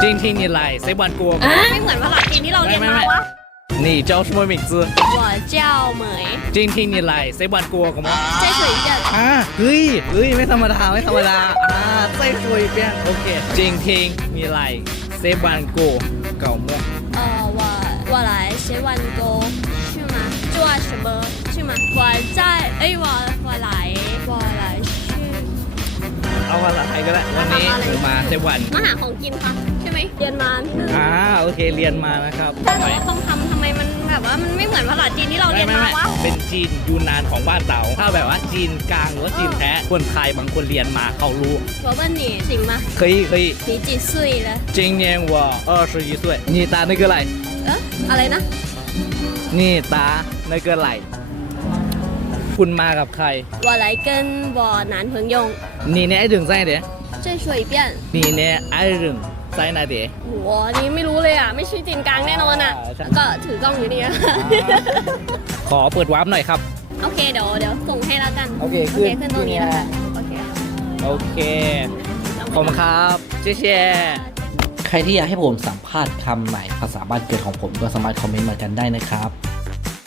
今天你来谁玩过吗？ ไม่เหมือนภาษาจีนที่เราเรียนมาวะ 你叫什么名字？我叫เหมย 今天你来谁玩过吗？再说一遍 อ่าเฮ้ยเฮ้ยไม่ธรรมดาไม่ธรรมดาอ่า再说一遍โอเค今天你来谁玩过搞么？呃我我来写完歌去吗做什么去吗我在哎我我来我 ก็ได้วันนี้ผมมาไต้หวัน มาหาของกินค่ะใช่ไหมเรียนมาหนึ่ง อ่าโอเคเรียนมานะครับ แต่ว่าคำคำทำไมมันแบบว่ามันไม่เหมือนภาษาจีนที่เราเรี ไม่ ยน ไม่ มา ไม่ วะ เป็นจีนยูนานของบ้านเต๋าถ้าแบบว่าจีนกลางหรือว่าจีนแท้คนไทยบางคนเรียนมาเขารู้ 我问你行吗可以可以你几岁了今年我二十一岁你打那个来 เอ๊ะอะไรนะ นี่ตาในเกินไหล คุณมากับใคร 我来跟我男朋友 นี่เนี่ยไอ้ดึงไส้เดี๋ยว 再说一遍 นี่เนี่ยไอ้ดึงไส้นาเดี๋ยว โหอันนี้ไม่รู้เลยอ่ะ ไม่ใช่จีนกลางแน่นอนอ่ะ อ่าใช่ แล้วก็ถือกล้องอยู่นี่อะ ขอเปิดวาร์ปหน่อยครับ โอเคเดี๋ยวเดี๋ยวส่งให้แล้วกัน โอเค โอ ขึ้ เคน ขึ้นตรงนี้ ขึ้น แล้ว นะ กันโอเค โอเค ขอบคุณครับเจ๊เชีย ใครที่อยากให้ผมสัมภาษณ์คำไหนภาษาบ้านเกิดของผมก็สามารถคอมเมนต์มากันได้นะครับ